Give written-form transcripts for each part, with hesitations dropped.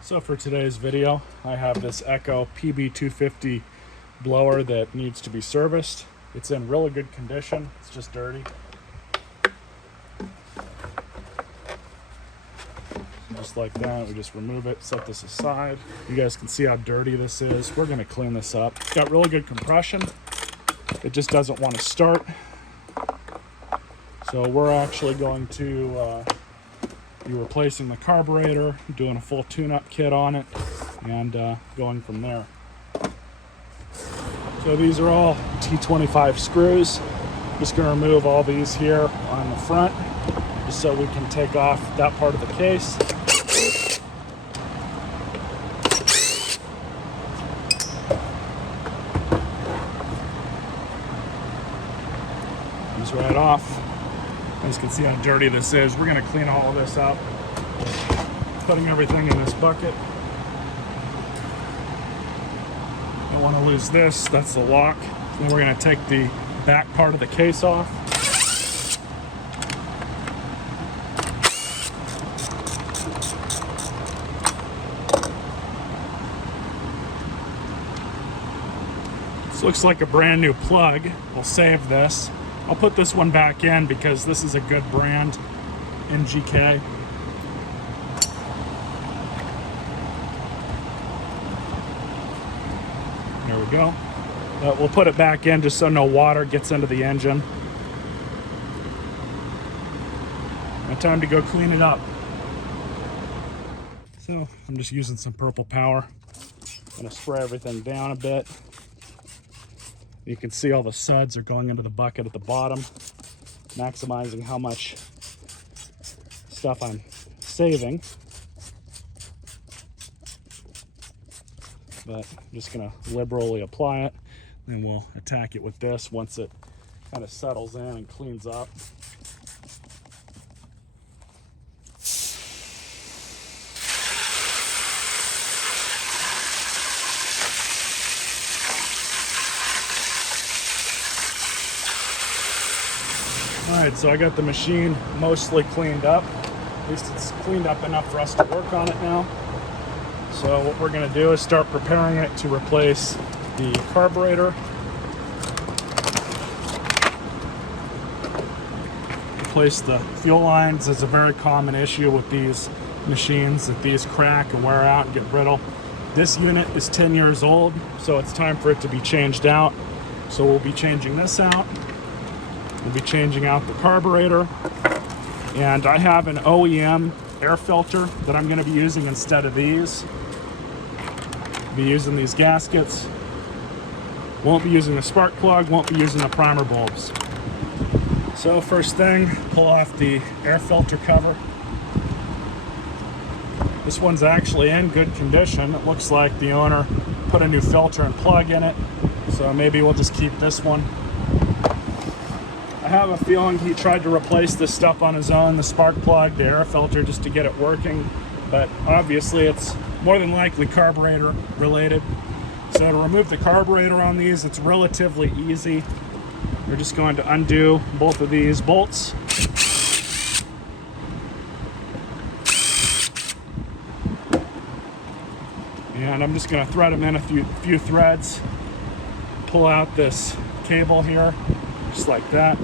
So for today's video, I have this Echo PB250 blower that needs to be serviced. It's in really good condition, it's just dirty. Just like that, we just remove it, set this aside. You guys can see how dirty this is. We're gonna clean this up. It's got really good compression. It just doesn't want to start. So we're actually going to be replacing the carburetor, doing a full tune-up kit on it, and going from there. So these are all T25 screws. Just going to remove all these here on the front, just so we can take off that part of the case. These right off. As you can see how dirty this is. We're going to clean all of this up, putting everything in this bucket. Don't want to lose this. That's the lock. Then we're going to take the back part of the case off. This looks like a brand new plug. We'll save this. I'll put this one back in because this is a good brand, NGK. There we go. But we'll put it back in just so no water gets into the engine. Now time to go clean it up. So I'm just using some purple power. I'm gonna spray everything down a bit. You can see all the suds are going into the bucket at the bottom, maximizing how much stuff I'm saving. But I'm just gonna liberally apply it, and we'll attack it with this once it kind of settles in and cleans up. Alright, so I got the machine mostly cleaned up. At least it's cleaned up enough for us to work on it now. So what we're going to do is start preparing it to replace the carburetor. Replace the fuel lines is a very common issue with these machines, that these crack and wear out and get brittle. This unit is 10 years old, so it's time for it to be changed out. So we'll be changing this out. We'll be changing out the carburetor, and I have an OEM air filter that I'm going to be using instead of these. I'll be using these gaskets. Won't be using the spark plug, won't be using the primer bulbs. So first thing, pull off the air filter cover. This one's actually in good condition. It looks like the owner put a new filter and plug in it, so maybe we'll just keep this one. I have a feeling he tried to replace this stuff on his own, the spark plug, the air filter, just to get it working, but obviously it's more than likely carburetor related. So to remove the carburetor on these, it's relatively easy. We're just going to undo both of these bolts. And I'm just going to thread them in a few threads. Pull out this cable here, just like that.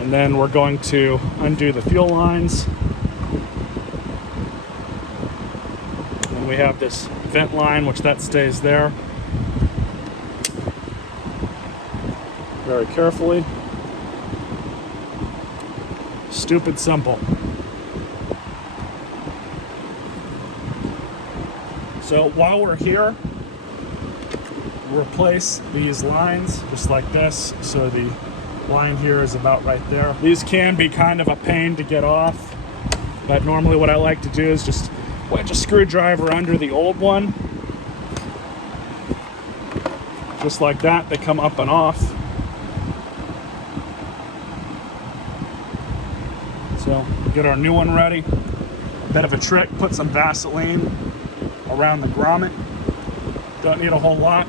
And then we're going to undo the fuel lines. And we have this vent line, which that stays there. Very carefully. Stupid simple. So while we're here, we'll replace these lines just like this. So the line here is about right there. These can be kind of a pain to get off, but normally what I like to do is just wedge a screwdriver under the old one. Just like that, they come up and off. So get our new one ready. Bit of a trick, put some Vaseline around the grommet. Don't need a whole lot.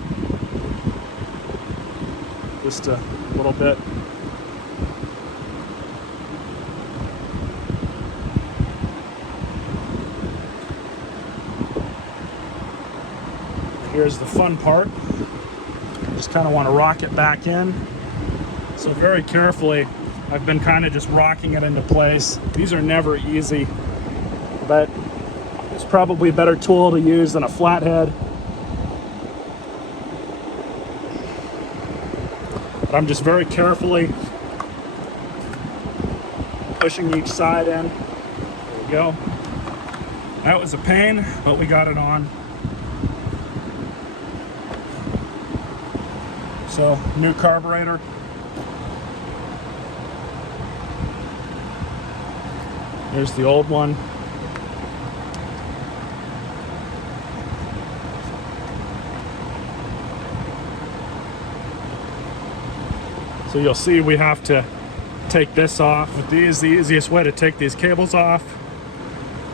Just a little bit. here's the fun part. Just kind of want to rock it back in. So very carefully, I've been kind of just rocking it into place. These are never easy, but it's probably a better tool to use than a flathead. But I'm just very carefully pushing each side in. There we go. That was a pain, but we got it on. So, new carburetor. Here's the old one. So you'll see we have to take this off. With these, the easiest way to take these cables off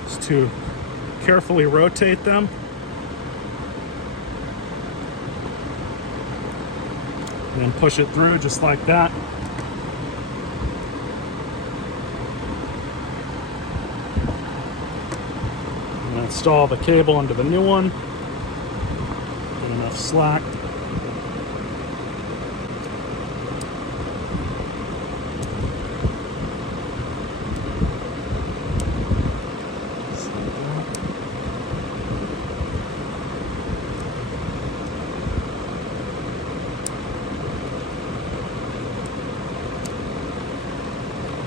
is to carefully rotate them. And then push it through just like that. And install the cable into the new one. Get enough slack.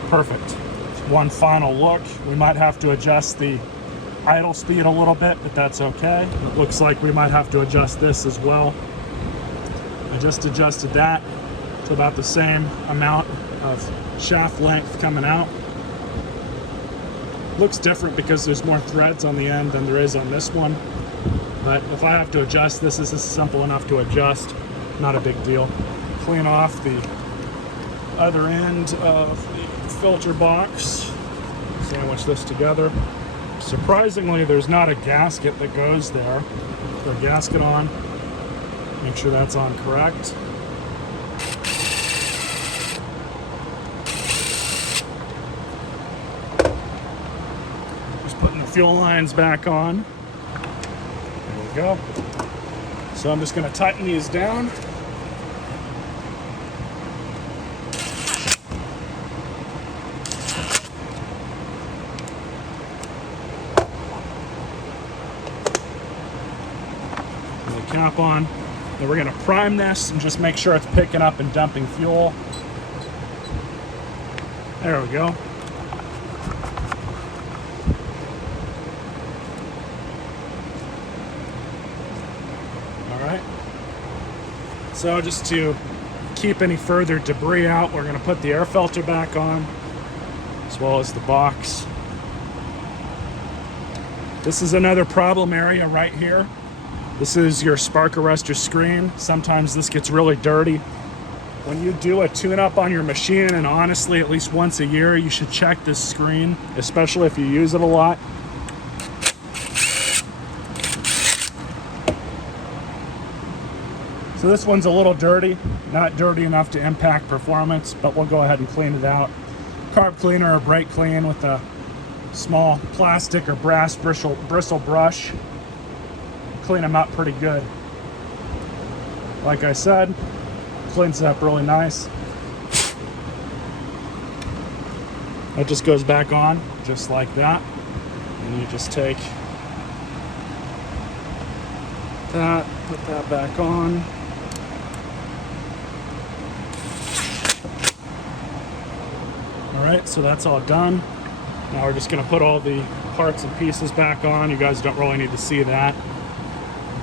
Perfect. One final look. We might have to adjust the idle speed a little bit, but that's okay. It looks like we might have to adjust this as well. I just adjusted that to about the same amount of shaft length coming out. Looks different because there's more threads on the end than there is on this one. But if I have to adjust this, this is simple enough to adjust. Not a big deal. Clean off the other end of the filter box. Sandwich this together. Surprisingly, there's not a gasket that goes there. Put a gasket on. Make sure that's on correct. Just putting the fuel lines back on. There we go. So I'm just going to tighten these down. Cap on. Then we're going to prime this and just make sure it's picking up and dumping fuel. There we go. All right. So just to keep any further debris out, we're going to put the air filter back on, as well as the box. This is another problem area right here. This is your spark arrestor screen. Sometimes this gets really dirty. When you do a tune-up on your machine, and honestly, at least once a year, you should check this screen, especially if you use it a lot. So this one's a little dirty, not dirty enough to impact performance, but we'll go ahead and clean it out. Carb cleaner or brake clean with a small plastic or brass bristle brush. Clean them up pretty good. Like I said, cleans it up really nice. It just goes back on just like that, and you just take that, put that back on. All right, so that's all done. Now we're just going to put all the parts and pieces back on. You guys don't really need to see that.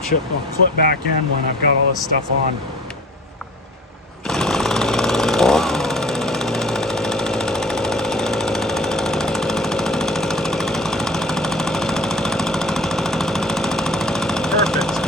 I'll flip back in when I've got all this stuff on. Perfect.